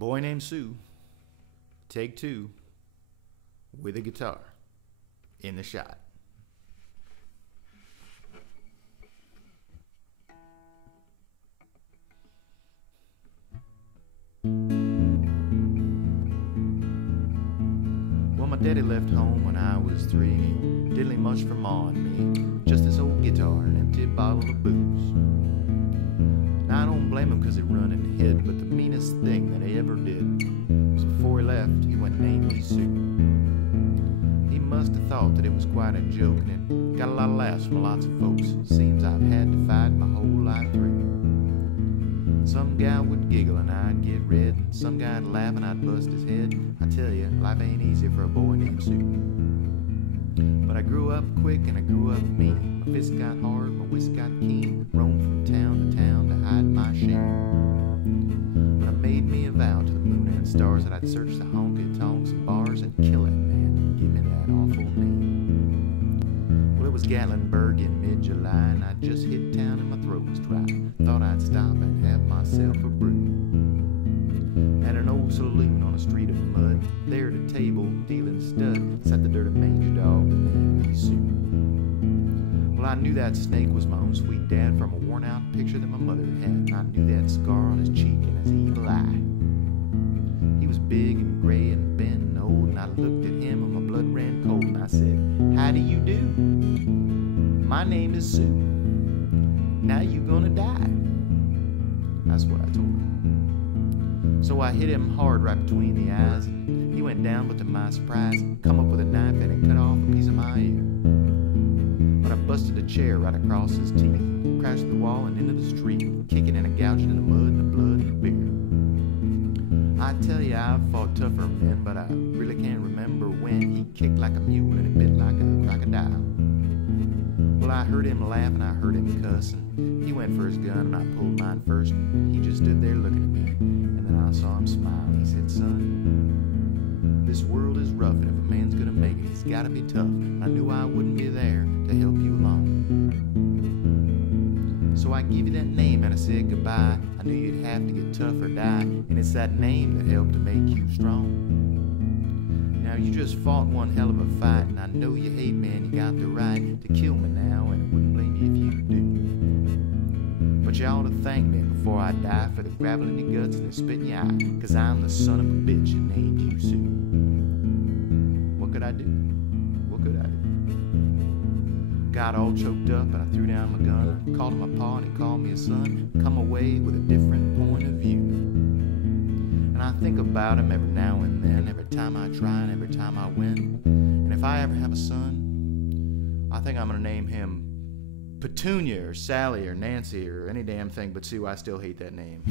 Boy Named Sue, take two, with a guitar, in the shot. Well, my daddy left home when I was 3, and he didn't leave much for Ma and me, just this old guitar and an empty bottle of booze. Now, I don't blame him 'cause he run and hid, but the meanest thing that he ever did was before he left, he went and named me Sue. He must have thought that it was quite a joke, and it got a lot of laughs from lots of folks. Seems I've had to fight my whole life through. Some guy would giggle and I'd get red, and some guy'd laugh and I'd bust his head. I tell you, life ain't easy for a boy named Sue. But I grew up quick and I grew up mean. My fists got hard, my wits got keen. Roamed from town to town to hide my shame. But I made me a vow to the moon and stars that I'd search the honky-tonks and bars and kill that man and give me that awful name. Well, it was Gatlinburg in mid-July, and I'd just hit town and my throat was dry. Thought I'd stop and have myself a brew. At an old saloon on a street of mud, there at a table dealing stud, sat the dirty mangy dog named me Sue. Well, I knew that snake was my own sweet dad from a worn-out picture that my mother had, and I knew that scar on his cheek and his evil eye. He was big and gray and bent and old, and I looked at him and my blood ran cold, and I said, "How do you do? My name is Sue. Now you gonna die." That's what I told him. So I hit him hard right between the eyes, and he went down, but to my surprise, come up with a knife and it cut off a piece of my ear. But I busted a chair right across his teeth, crashed the wall and into the street, kicking and a gouging in the mud and the blood and the beer. I tell you, I've fought tougher men, but I really can't remember when he kicked like a mule and he bit like a crocodile. Well, I heard him laugh and I heard him cuss, and he went for his gun and I pulled mine first, and he just stood there looking at me, and then I saw him smile. He said, "Son, this world is rough, and if a man's gonna make it, he's gotta be tough." And I knew I wouldn't be there to help you along. So I give you that name and I said goodbye. I knew you'd have to get tough or die, and it's that name that helped to make you strong. Now you just fought one hell of a fight, and I know you hate me and you got the right to kill me now, and I wouldn't blame you if you do. But you ought to thank me before I die for the gravel in your guts and the spit in your eye, 'cause I'm the son of a bitch and named you Sue. What could I do? What could I do? Got all choked up and I threw down my gun. I called him my pa and he called me a son. Come away with a different point of view. And I think about him every now and then, every time I try and every time I win. And if I ever have a son, I think I'm gonna name him Petunia or Sally or Nancy or any damn thing but Sue. I still hate that name.